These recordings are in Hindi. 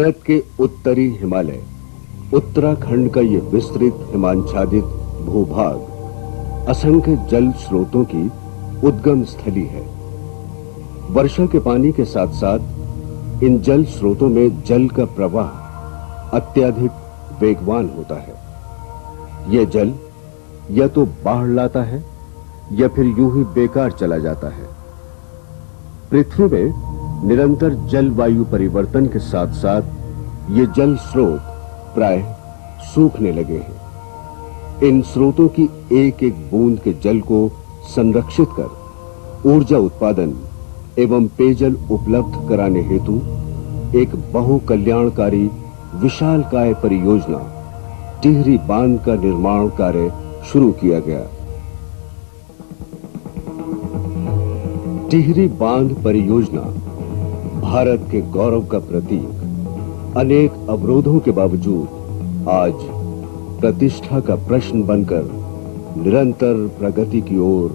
भारत के उत्तरी हिमालय, उत्तराखंड का ये विस्तृत हिमाच्छादित भूभाग असंख्य जल स्रोतों की उद्गम स्थली है। वर्षा के पानी के साथ साथ इन जल स्रोतों में जल का प्रवाह अत्यधिक वेगवान होता है। यह जल या तो बाढ़ लाता है या फिर यूं ही बेकार चला जाता है। पृथ्वी में निरंतर जलवायु परिवर्तन के साथ साथ ये जल स्रोत प्राय सूखने लगे हैं। इन स्रोतों की एक एक बूंद के जल को संरक्षित कर ऊर्जा उत्पादन एवं पेयजल उपलब्ध कराने हेतु एक बहुकल्याणकारी विशालकाय परियोजना टिहरी बांध का निर्माण कार्य शुरू किया गया। टिहरी बांध परियोजना भारत के गौरव का प्रतीक अनेक अवरोधों के बावजूद आज प्रतिष्ठा का प्रश्न बनकर निरंतर प्रगति की ओर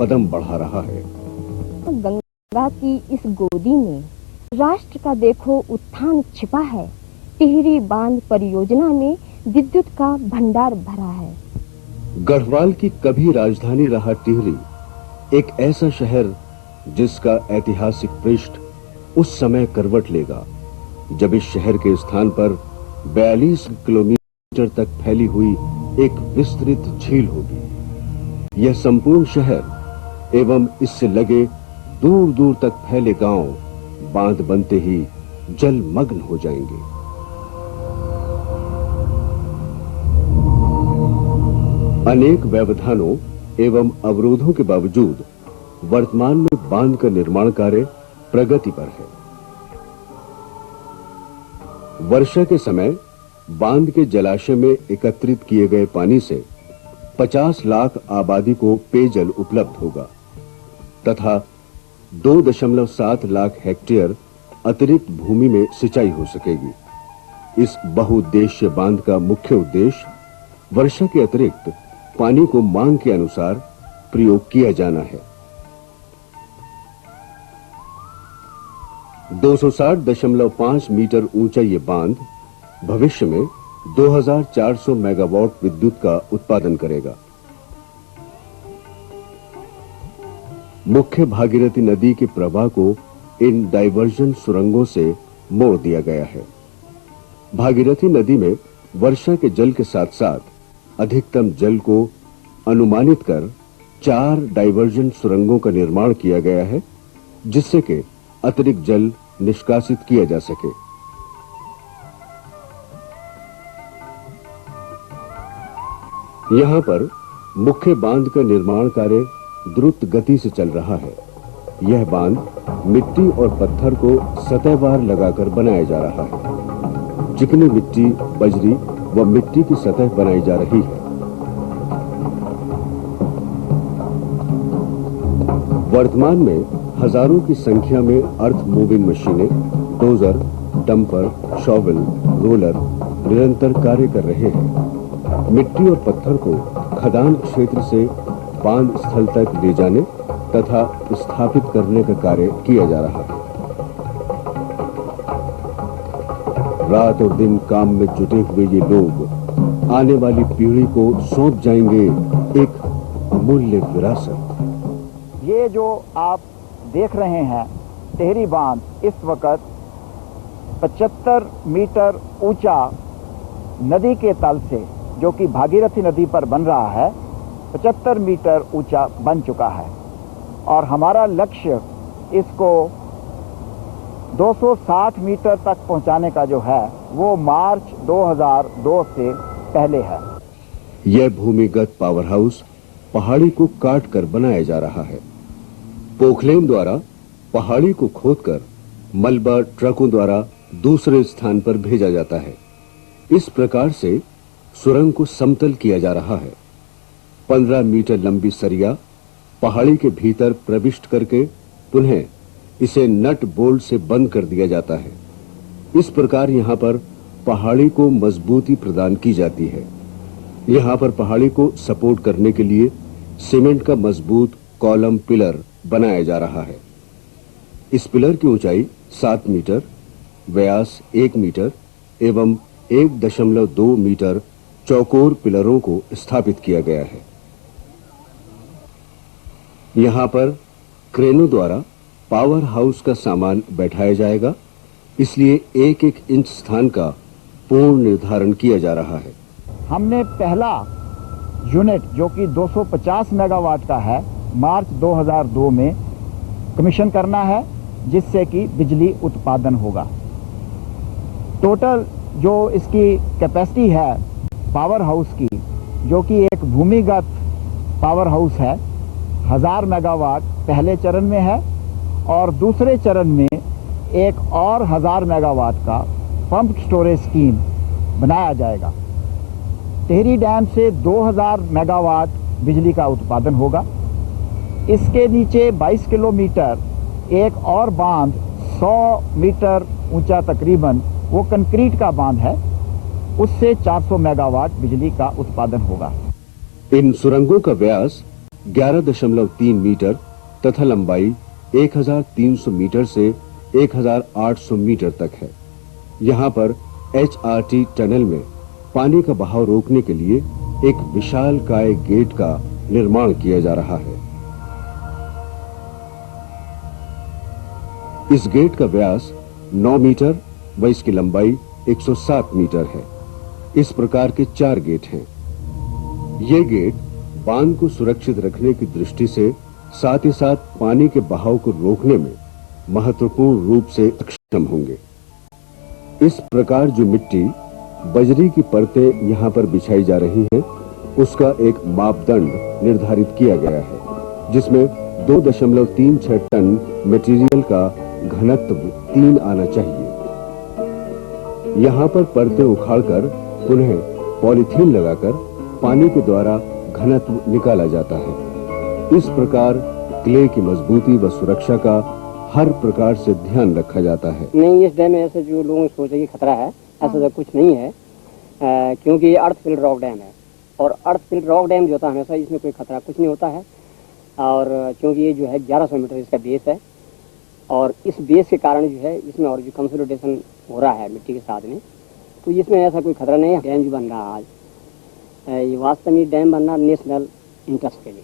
कदम बढ़ा रहा है। गंगा की इस गोदी में राष्ट्र का देखो उत्थान छिपा है। टिहरी बांध परियोजना में विद्युत का भंडार भरा है। गढ़वाल की कभी राजधानी रहा टिहरी एक ऐसा शहर जिसका ऐतिहासिक पृष्ठ उस समय करवट लेगा जब इस शहर के स्थान पर 42 किलोमीटर तक फैली हुई एक विस्तृत झील होगी। यह संपूर्ण शहर एवं इससे लगे दूर दूर तक फैले गांव बांध बनते ही जलमग्न हो जाएंगे। अनेक व्यवधानों एवं अवरोधों के बावजूद वर्तमान में बांध का निर्माण कार्य प्रगति पर है। वर्षा के समय बांध के जलाशय में एकत्रित किए गए पानी से 50 लाख आबादी को पेयजल उपलब्ध होगा तथा 2.7 लाख हेक्टेयर अतिरिक्त भूमि में सिंचाई हो सकेगी। इस बहुउद्देश्य बांध का मुख्य उद्देश्य वर्षा के अतिरिक्त पानी को मांग के अनुसार प्रयोग किया जाना है। 260.5 मीटर ऊंचा ये बांध भविष्य में 2400 मेगावाट विद्युत का उत्पादन करेगा। मुख्य भागीरथी नदी के प्रवाह को इन डाइवर्जन सुरंगों से मोड़ दिया गया है। भागीरथी नदी में वर्षा के जल के साथ साथ अधिकतम जल को अनुमानित कर 4 डाइवर्जन सुरंगों का निर्माण किया गया है जिससे कि अतिरिक्त जल निष्कासित किया जा सके। यहां पर मुख्य बांध का निर्माण कार्य द्रुत गति से चल रहा है। यह बांध मिट्टी और पत्थर को सतहवार लगाकर बनाया जा रहा है। चिकनी मिट्टी, बजरी व मिट्टी की सतह बनाई जा रही है। वर्तमान में हजारों की संख्या में अर्थ मूविंग मशीनें, डोजर, डंपर, शॉवल, रोलर निरंतर कार्य कर रहे हैं। मिट्टी और पत्थर को खदान क्षेत्र से बांध स्थल तक ले जाने तथा स्थापित करने का कार्य किया जा रहा है। रात और दिन काम में जुटे हुए ये लोग आने वाली पीढ़ी को सौंप जाएंगे एक अमूल्य विरासत। ये जो आप देख रहे हैं टिहरी बांध इस वक्त 75 मीटर ऊंचा नदी के तल से, जो कि भागीरथी नदी पर बन रहा है, 75 मीटर ऊंचा बन चुका है और हमारा लक्ष्य इसको 260 मीटर तक पहुंचाने का जो है वो मार्च 2002 से पहले है। यह भूमिगत पावर हाउस पहाड़ी को काट कर बनाया जा रहा है। पोखलेन द्वारा पहाड़ी को खोदकर मलबा ट्रकों द्वारा दूसरे स्थान पर भेजा जाता है। इस प्रकार से सुरंग को समतल किया जा रहा है। 15 मीटर लंबी सरिया पहाड़ी के भीतर प्रविष्ट करके पुनः इसे नट बोल्ट से बंद कर दिया जाता है। इस प्रकार यहां पर पहाड़ी को मजबूती प्रदान की जाती है। यहां पर पहाड़ी को सपोर्ट करने के लिए सीमेंट का मजबूत कॉलम पिलर बनाया जा रहा है। इस पिलर की ऊंचाई 7 मीटर व्यास 1 मीटर एवं 1.2 मीटर चौकोर पिलरों को स्थापित किया गया है। यहां पर क्रेनों द्वारा पावर हाउस का सामान बैठाया जाएगा, इसलिए 1-1 इंच स्थान का पूर्ण निर्धारण किया जा रहा है। हमने पहला यूनिट जो कि 250 मेगावाट का है मार्च 2002 में कमीशन करना है, जिससे कि बिजली उत्पादन होगा। टोटल जो इसकी कैपेसिटी है पावर हाउस की, जो कि एक भूमिगत पावर हाउस है, 1000 मेगावाट पहले चरण में है और दूसरे चरण में एक और 1000 मेगावाट का पंप स्टोरेज स्कीम बनाया जाएगा। टिहरी डैम से 2000 मेगावाट बिजली का उत्पादन होगा। इसके नीचे 22 किलोमीटर एक और बांध 100 मीटर ऊंचा तकरीबन, वो कंक्रीट का बांध है, उससे 400 मेगावाट बिजली का उत्पादन होगा। इन सुरंगों का व्यास 11.3 मीटर तथा लंबाई 1300 मीटर से 1800 मीटर तक है। यहाँ पर HRT टनल में पानी का बहाव रोकने के लिए एक विशालकाय गेट का निर्माण किया जा रहा है। इस गेट का व्यास 9 मीटर व इसकी लंबाई 107 मीटर है। इस प्रकार के 4 गेट हैं। ये गेट बांध को सुरक्षित रखने की दृष्टि से साथ ही साथ पानी के बहाव को रोकने में महत्वपूर्ण रूप से सक्षम होंगे। इस प्रकार जो मिट्टी बजरी की परतें यहाँ पर बिछाई जा रही हैं, उसका एक मापदंड निर्धारित किया गया है, जिसमें 2.36 टन मटेरियल का घनत्व 3 आना चाहिए। यहाँ पर परतें उखाड़कर पुनः पॉलीथीन लगाकर पानी के द्वारा घनत्व निकाला जाता है। इस प्रकार क्ले की मजबूती व सुरक्षा का हर प्रकार से ध्यान रखा जाता है। नहीं, इस डैम में ऐसे जो लोगों ने सोचे कि खतरा है, ऐसा तो कुछ नहीं है, क्योंकि ये अर्थ फिल्ड रॉक डैम है और अर्थ फिल्ड रॉक डैम जो होता है हमेशा इसमें कोई खतरा कुछ नहीं होता है। और क्योंकि ये जो है 1100 मीटर इसका बेस है और इस बेस के कारण जो है इसमें और जो कंसोलिडेशन हो रहा है मिट्टी के साथ में, तो इसमें ऐसा कोई खतरा नहीं है। डैम जो बन रहा है आज, ये वास्तव में डैम बनना नेशनल इंटरेस्ट के लिए।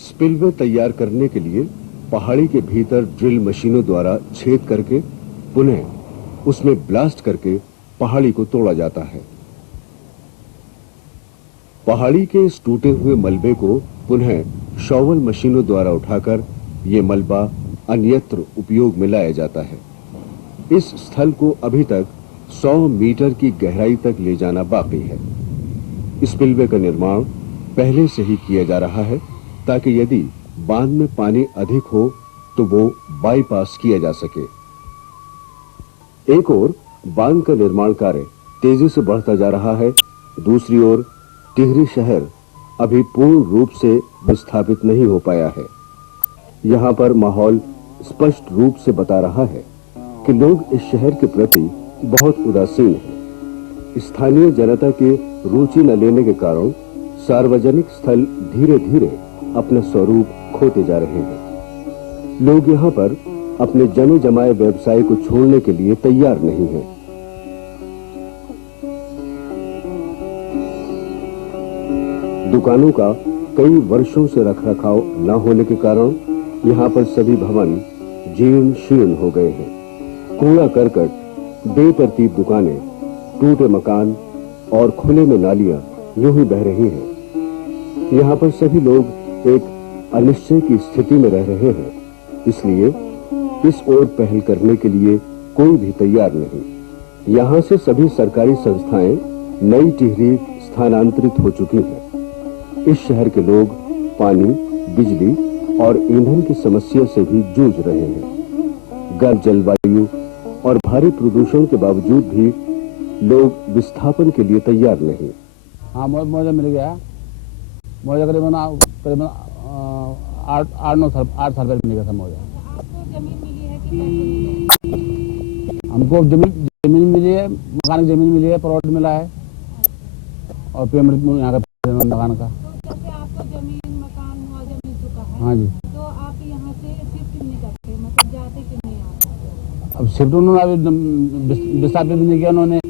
स्पिलवे तैयार करने के लिए पहाड़ी के भीतर ड्रिल मशीनों द्वारा छेद करके पुनः उसमें ब्लास्ट करके पहाड़ी को तोड़ा जाता है। पहाड़ी के इस टूटे हुए मलबे को पुनः शॉवल मशीनों द्वारा उठाकर ये मलबा अन्यत्र उपयोग में लाया जाता है। इस स्थल को अभी तक 100 मीटर की गहराई तक ले जाना बाकी है। स्पिलवे का निर्माण पहले से ही किया जा रहा है, ताकि यदि बांध में पानी अधिक हो तो वो बाईपास किया जा सके। एक ओर बांध का निर्माण कार्य तेजी से बढ़ता जा रहा है, दूसरी ओर टिहरी शहर अभी पूर्ण रूप से विस्थापित नहीं हो पाया है। यहाँ पर माहौल स्पष्ट रूप से बता रहा है कि लोग इस शहर के प्रति बहुत उदासीन हैं। स्थानीय जनता के रुचि न लेने के कारण सार्वजनिक स्थल धीरे धीरे अपना स्वरूप खोते जा रहे हैं। लोग यहाँ पर अपने जमे जमाए व्यवसाय को छोड़ने के लिए तैयार नहीं हैं। दुकानों का कई वर्षों से रखरखाव न होने के कारण यहाँ पर सभी भवन जीर्ण शीर्ण हो गए हैं। कूड़ा करकट, बेतरतीब दुकानें, टूटे मकान और खुले में नालियां यूं ही बह रही हैं। यहाँ पर सभी लोग एक अनिश्चय की स्थिति में रह रहे हैं, इसलिए इस ओर पहल करने के लिए कोई भी तैयार नहीं। यहाँ से सभी सरकारी संस्थाएं नई टिहरी स्थानांतरित हो चुकी हैं। इस शहर के लोग पानी, बिजली और ईंधन की समस्या से भी जूझ रहे हैं। गर्म जलवायु और भारी प्रदूषण के बावजूद भी लोग विस्थापन के लिए तैयार नहीं। हाँ, मुआवजा मिल गया। मुआवजा करीबन 8 साल पहले मिलेगा था मुआवजा। हमको जमीन मिली है, मकान की जमीन मिली है, प्लॉट मिला है और पेमेंट यहाँ का मकान का। आपको जमीन, मकान, मुआवजा मिल चुका है। हाँ जी। तो आप यहाँ से शिफ्ट नहीं करते, मतलब जाते कि नहीं आते? अब शिफ्ट उन्होंने अभी विस्थापित भी नहीं किया उन्होंने।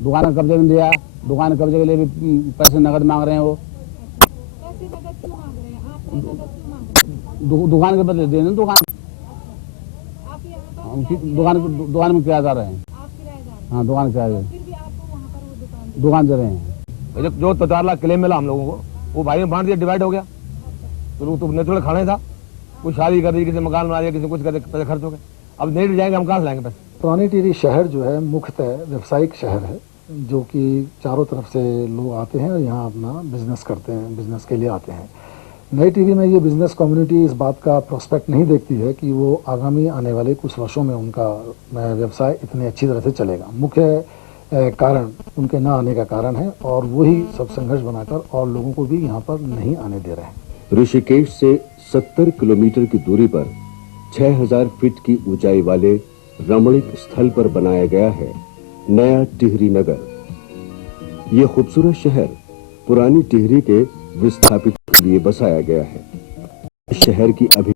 दुकान का कब्जे में दिया, दुकान कब्जे के लिए भी पैसे नकद मांग रहे हैं वो। पैसे नकद क्यों मांग रहे हैं? आप पैसे नकद क्यों मांग रहे हैं? दुकान के बदले दे दें दुकान। आप यहाँ उनकी पर दुकान में किराएदार हैं। आप किराएदार, हाँ, दुकान किराए फिर भी आपको वहाँ पर वो दुकान दे रहे हैं। जो 4 लाख क्लेम मिला हम लोगों को, वो भाई में बांट दिया, डिवाइड हो गया। तो नेचुरल खाना ही था, कुछ शादी कर दी, किसी मकान बना दिया, किसी कुछ कर दिया, पैसे खर्च हो गए। अब नहीं जाएंगे, हम कहाँ से लाएंगे पैसे? पुरानी टिहरी शहर जो है मुख्यतः व्यावसायिक शहर है, जो कि चारों तरफ से लोग आते हैं और यहाँ अपना बिजनेस करते हैं, बिजनेस के लिए आते हैं। नई टिहरी में ये बिजनेस कम्युनिटी इस बात का प्रोस्पेक्ट नहीं देखती है कि वो आगामी आने वाले कुछ वर्षों में उनका व्यवसाय इतनी अच्छी तरह से चलेगा। मुख्य कारण उनके न आने का कारण है और वही सब संघर्ष बनाकर और लोगों को भी यहाँ पर नहीं आने दे रहे हैं। ऋषिकेश से 70 किलोमीटर की दूरी पर 6000 फीट की ऊंचाई वाले रमणीक स्थल पर बनाया गया है नया टिहरी नगर। ये खूबसूरत शहर पुरानी टिहरी के विस्थापितों के लिए बसाया गया है। शहर की अभी